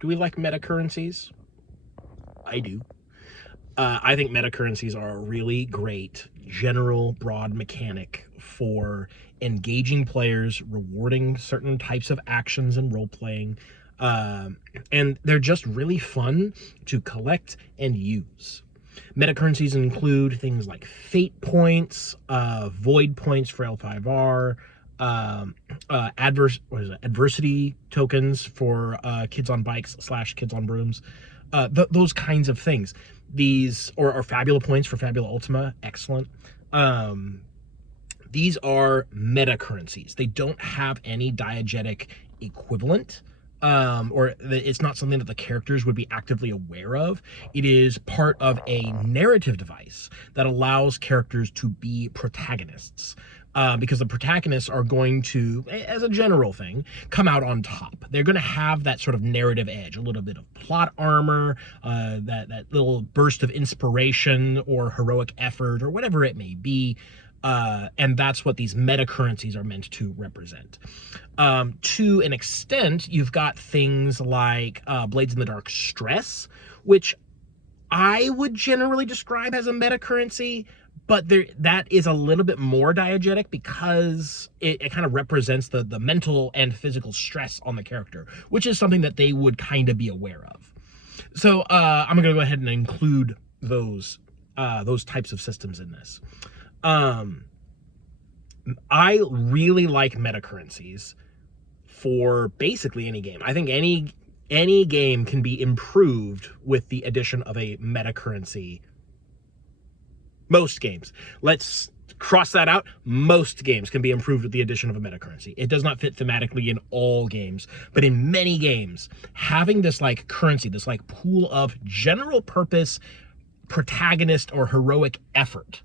Do we like metacurrencies? I do. I think metacurrencies are a really great general broad mechanic for engaging players, rewarding certain types of actions and role playing. And they're just really fun to collect and use. Metacurrencies include things like fate points, void points for L5R, adversity tokens for kids on bikes / kids on brooms, those kinds of things. These or Fabula points for Fabula Ultima, excellent. These are metacurrencies. They don't have any diegetic equivalent. Or it's not something that the characters would be actively aware of. It is part of a narrative device that allows characters to be protagonists. Because the protagonists are going to, as a general thing, come out on top. They're going to have that sort of narrative edge, a little bit of plot armor, that little burst of inspiration or heroic effort or whatever it may be. And that's what these metacurrencies are meant to represent. To an extent, you've got things like Blades in the Dark Stress, which I would generally describe as a metacurrency, but that is a little bit more diegetic because it kind of represents the mental and physical stress on the character, which is something that they would kind of be aware of. So I'm going to go ahead and include those types of systems in this. I really like metacurrencies for basically any game. I think any game can be improved with the addition of a metacurrency. Most games. Let's cross that out. Most games can be improved with the addition of a metacurrency. It does not fit thematically in all games, but in many games, having this like currency, this like pool of general purpose protagonist or heroic effort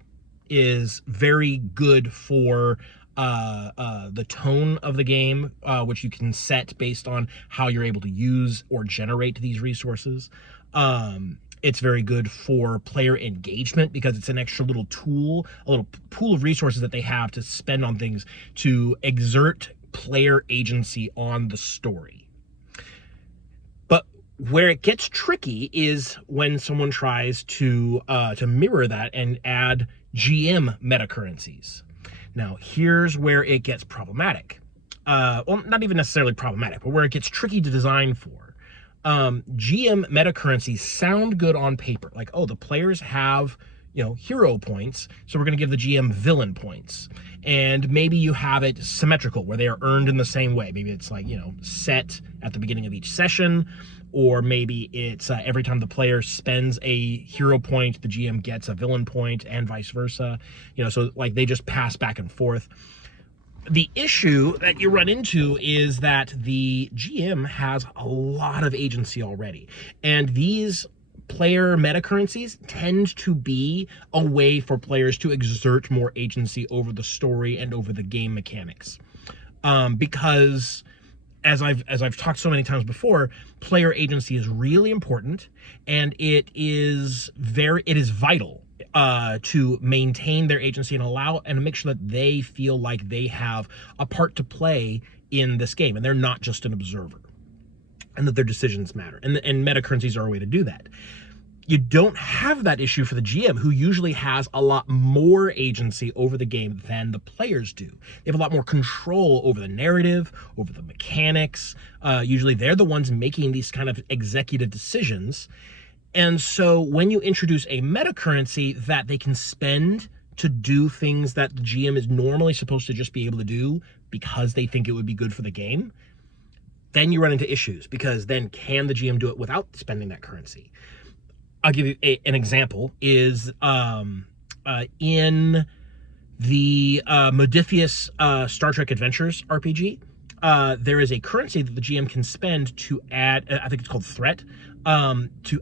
is very good for the tone of the game, which you can set based on how you're able to use or generate these resources. It's very good for player engagement because it's an extra little tool, a little pool of resources that they have to spend on things to exert player agency on the story. But where it gets tricky is when someone tries to mirror that and add GM metacurrencies. Now, here's where it gets problematic. Well, not even necessarily problematic, but where it gets tricky to design for. GM metacurrencies sound good on paper. Like, oh, the players have, hero points, so we're going to give the GM villain points. And maybe you have it symmetrical, where they are earned in the same way. Maybe it's like, set at the beginning of each session, or maybe it's every time the player spends a hero point, the GM gets a villain point, and vice versa. So like they just pass back and forth. The issue that you run into is that the GM has a lot of agency already, and these player metacurrencies tend to be a way for players to exert more agency over the story and over the game mechanics, because as I've talked so many times before, player agency is really important, and it is vital to maintain their agency and allow and make sure that they feel like they have a part to play in this game and they're not just an observer, and that their decisions matter. And metacurrencies are a way to do that. You don't have that issue for the GM, who usually has a lot more agency over the game than the players do. They have a lot more control over the narrative, over the mechanics. Usually they're the ones making these kind of executive decisions. And so when you introduce a metacurrency that they can spend to do things that the GM is normally supposed to just be able to do because they think it would be good for the game, then you run into issues, because then can the GM do it without spending that currency? I'll give you an example. Is in the Modiphius Star Trek Adventures RPG, there is a currency that the GM can spend to add, I think it's called Threat, to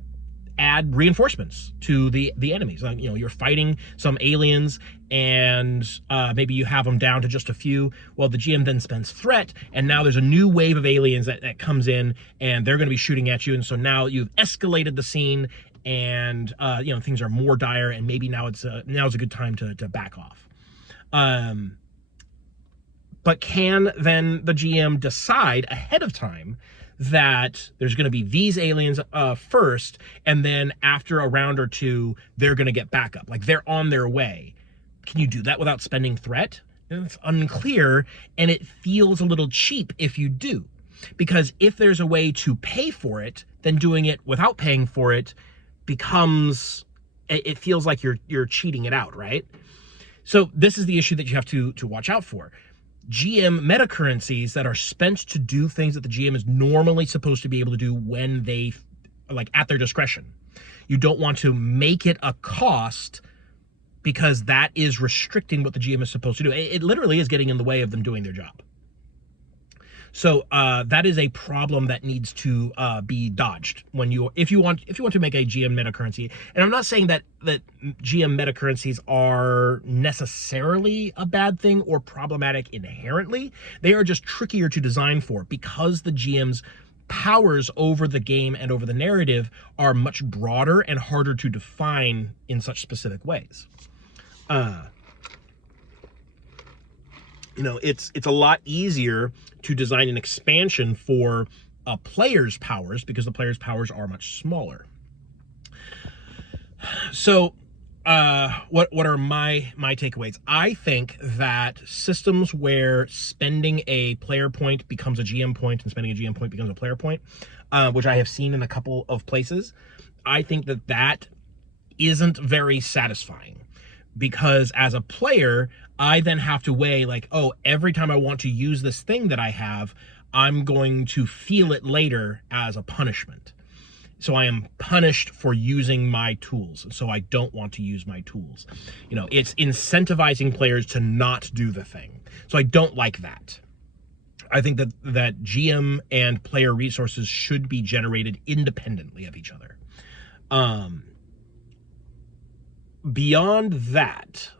add reinforcements to the enemies. You're fighting some aliens and maybe you have them down to just a few. Well, the GM then spends Threat, and now there's a new wave of aliens that comes in, and they're going to be shooting at you. And so now you've escalated the scene, and things are more dire, and maybe now's a good time to back off. But can then the GM decide ahead of time that there's going to be these aliens first, and then after a round or two, they're going to get backup. Like, they're on their way. Can you do that without spending threat? It's unclear, and it feels a little cheap if you do. Because if there's a way to pay for it, then doing it without paying for it becomes, it feels like you're cheating it out, right? So this is the issue that you have to watch out for. GM metacurrencies that are spent to do things that the GM is normally supposed to be able to do when they, like, at their discretion. You don't want to make it a cost, because that is restricting what the GM is supposed to do. It literally is getting in the way of them doing their job. So that is a problem that needs to be dodged if you want to make a GM metacurrency. And I'm not saying that GM metacurrencies are necessarily a bad thing or problematic inherently. They are just trickier to design for, because the GM's powers over the game and over the narrative are much broader and harder to define in such specific ways. It's a lot easier to design an expansion for a player's powers, because the player's powers are much smaller. So what are my takeaways? I think that systems where spending a player point becomes a GM point and spending a GM point becomes a player point, which I have seen in a couple of places, I think that isn't very satisfying, because as a player, I then have to weigh, like, oh, every time I want to use this thing that I have, I'm going to feel it later as a punishment. So I am punished for using my tools. So I don't want to use my tools. It's incentivizing players to not do the thing. So I don't like that. I think that GM and player resources should be generated independently of each other. Beyond that,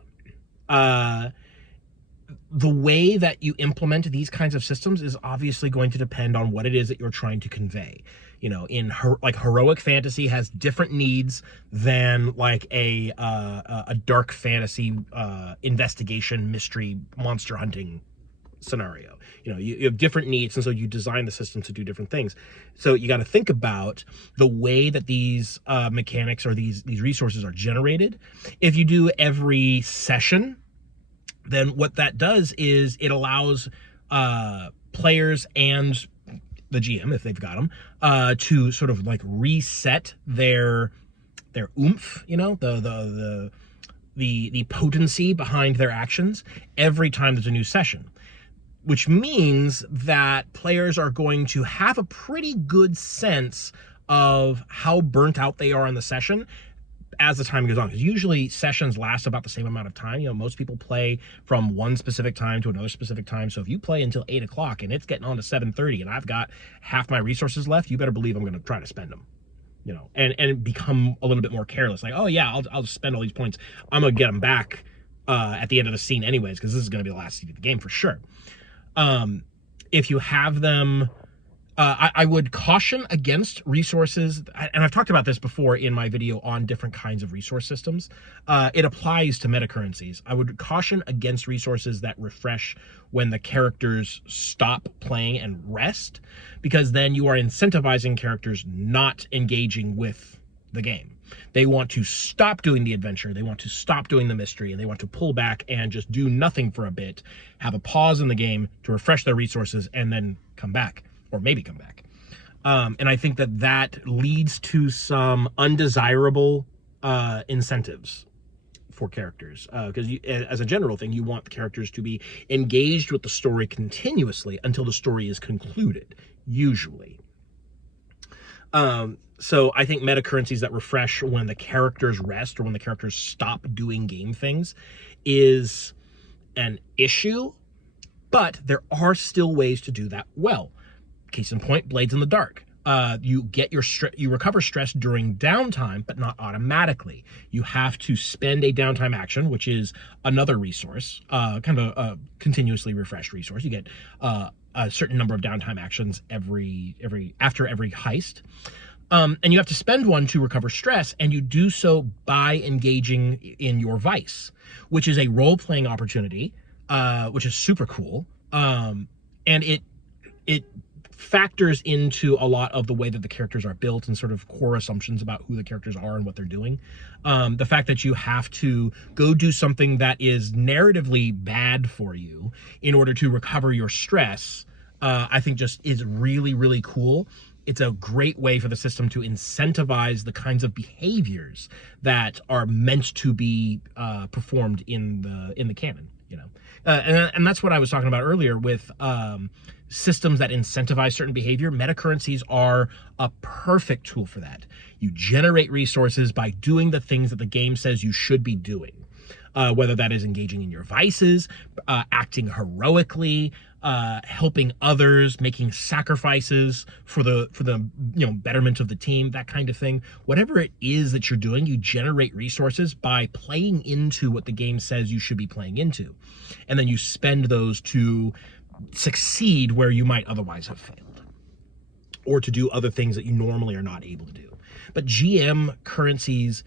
the way that you implement these kinds of systems is obviously going to depend on what it is that you're trying to convey. Heroic fantasy has different needs than like a dark fantasy investigation, mystery, monster hunting scenario. You have different needs, and so you design the system to do different things. So you got to think about the way that these mechanics or these resources are generated. If you do every session, then what that does is it allows players and the GM, if they've got them, to sort of like reset their oomph, the potency behind their actions every time there's a new session. Which means that players are going to have a pretty good sense of how burnt out they are in the session as the time goes on. Because usually sessions last about the same amount of time. Most people play from one specific time to another specific time. So if you play until 8 o'clock and it's getting on to 7:30 and I've got half my resources left, you better believe I'm going to try to spend them. And become a little bit more careless. Like, oh yeah, I'll just spend all these points. I'm going to get them back at the end of the scene anyways, because this is going to be the last scene of the game for sure. If you have them, I would caution against resources, and I've talked about this before in my video on different kinds of resource systems. It applies to metacurrencies. I would caution against resources that refresh when the characters stop playing and rest, because then you are incentivizing characters not engaging with the game. They want to stop doing the adventure, they want to stop doing the mystery, and they want to pull back and just do nothing for a bit, have a pause in the game to refresh their resources, and then come back, or maybe come back. And I think that leads to some undesirable incentives for characters, because as a general thing, you want the characters to be engaged with the story continuously until the story is concluded, usually. So I think metacurrencies that refresh when the characters rest or when the characters stop doing game things is an issue, but there are still ways to do that well. Case in point, Blades in the Dark. You get you recover stress during downtime, but not automatically. You have to spend a downtime action, which is another resource, kind of a continuously refreshed resource. You get a certain number of downtime actions after every heist. And you have to spend one to recover stress, and you do so by engaging in your vice, which is a role-playing opportunity, which is super cool. And it factors into a lot of the way that the characters are built and sort of core assumptions about who the characters are and what they're doing. The fact that you have to go do something that is narratively bad for you in order to recover your stress, I think just is really, really cool. It's a great way for the system to incentivize the kinds of behaviors that are meant to be performed in the canon, you know. And that's what I was talking about earlier with systems that incentivize certain behavior. Metacurrencies are a perfect tool for that. You generate resources by doing the things that the game says you should be doing. Whether that is engaging in your vices, acting heroically, helping others, making sacrifices for the betterment of the team, that kind of thing. Whatever it is that you're doing, you generate resources by playing into what the game says you should be playing into, and then you spend those to succeed where you might otherwise have failed, or to do other things that you normally are not able to do. But GM currencies,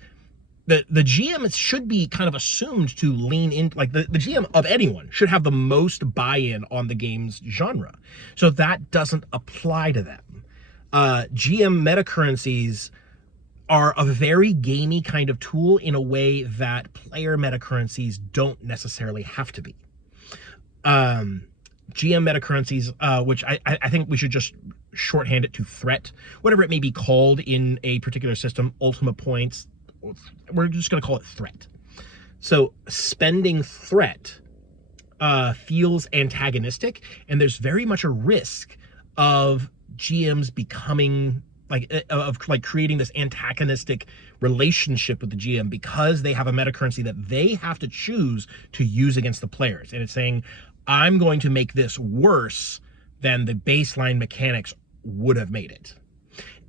the GM should be kind of assumed to lean in, like the GM of anyone should have the most buy-in on the game's genre. So that doesn't apply to them. GM metacurrencies are a very gamey kind of tool in a way that player metacurrencies don't necessarily have to be. GM metacurrencies, which I think we should just shorthand it to threat, whatever it may be called in a particular system, ultimate points, we're just going to call it threat. So spending threat feels antagonistic, and there's very much a risk of GMs becoming of creating this antagonistic relationship with the GM because they have a metacurrency that they have to choose to use against the players. And it's saying, I'm going to make this worse than the baseline mechanics would have made it.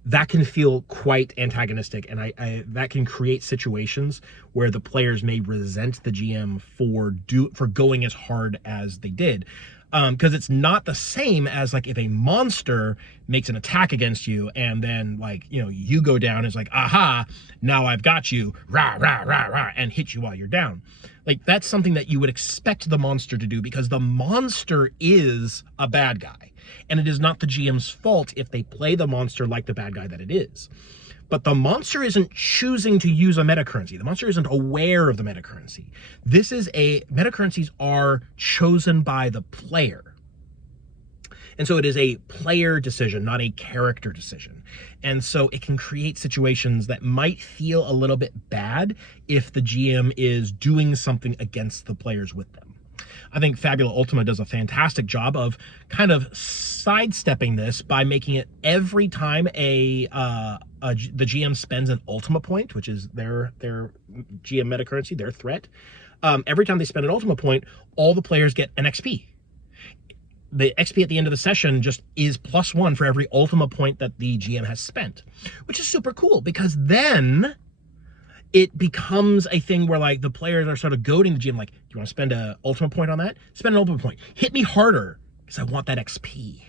That can feel quite antagonistic, and I that can create situations where the players may resent the GM for going as hard as they did. Because it's not the same as like if a monster makes an attack against you and then you go down, it's like, aha, now I've got you, rah, rah, rah, rah, and hit you while you're down. Like, that's something that you would expect the monster to do because the monster is a bad guy. And it is not the GM's fault if they play the monster like the bad guy that it is. But the monster isn't choosing to use a metacurrency. The monster isn't aware of the metacurrency. Metacurrencies are chosen by the player. And so it is a player decision, not a character decision. And so it can create situations that might feel a little bit bad if the GM is doing something against the players with them. I think Fabula Ultima does a fantastic job of kind of sidestepping this by making it every time the GM spends an Ultima point, which is their GM metacurrency, their threat. Every time they spend an Ultima point, all the players get an XP. The XP at the end of the session just is +1 for every Ultima point that the GM has spent, which is super cool because then it becomes a thing where the players are sort of goading the GM, do you want to spend an Ultima point on that? Spend an Ultima point. Hit me harder because I want that XP.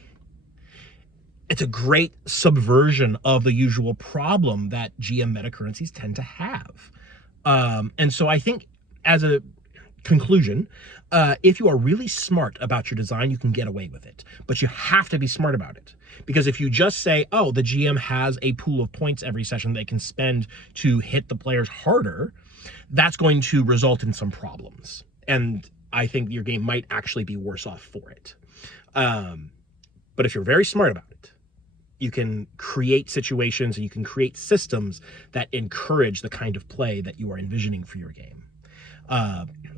It's a great subversion of the usual problem that GM metacurrencies tend to have. And so I think as a conclusion, if you are really smart about your design, you can get away with it. But you have to be smart about it. Because if you just say, oh, the GM has a pool of points every session they can spend to hit the players harder, that's going to result in some problems. And I think your game might actually be worse off for it. But if you're very smart about it, you can create situations and you can create systems that encourage the kind of play that you are envisioning for your game.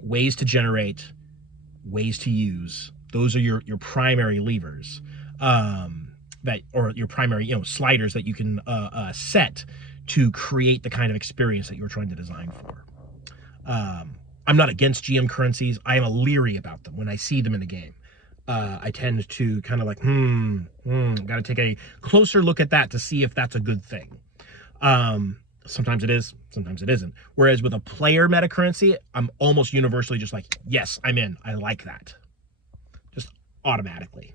Ways to generate, ways to use, those are your primary levers, or your primary sliders that you can set to create the kind of experience that you're trying to design for. I'm not against GM currencies. I am leery about them when I see them in the game. I tend to kind of got to take a closer look at that to see if that's a good thing. Sometimes it is, sometimes it isn't. Whereas with a player metacurrency, I'm almost universally just yes, I'm in. I like that. Just automatically.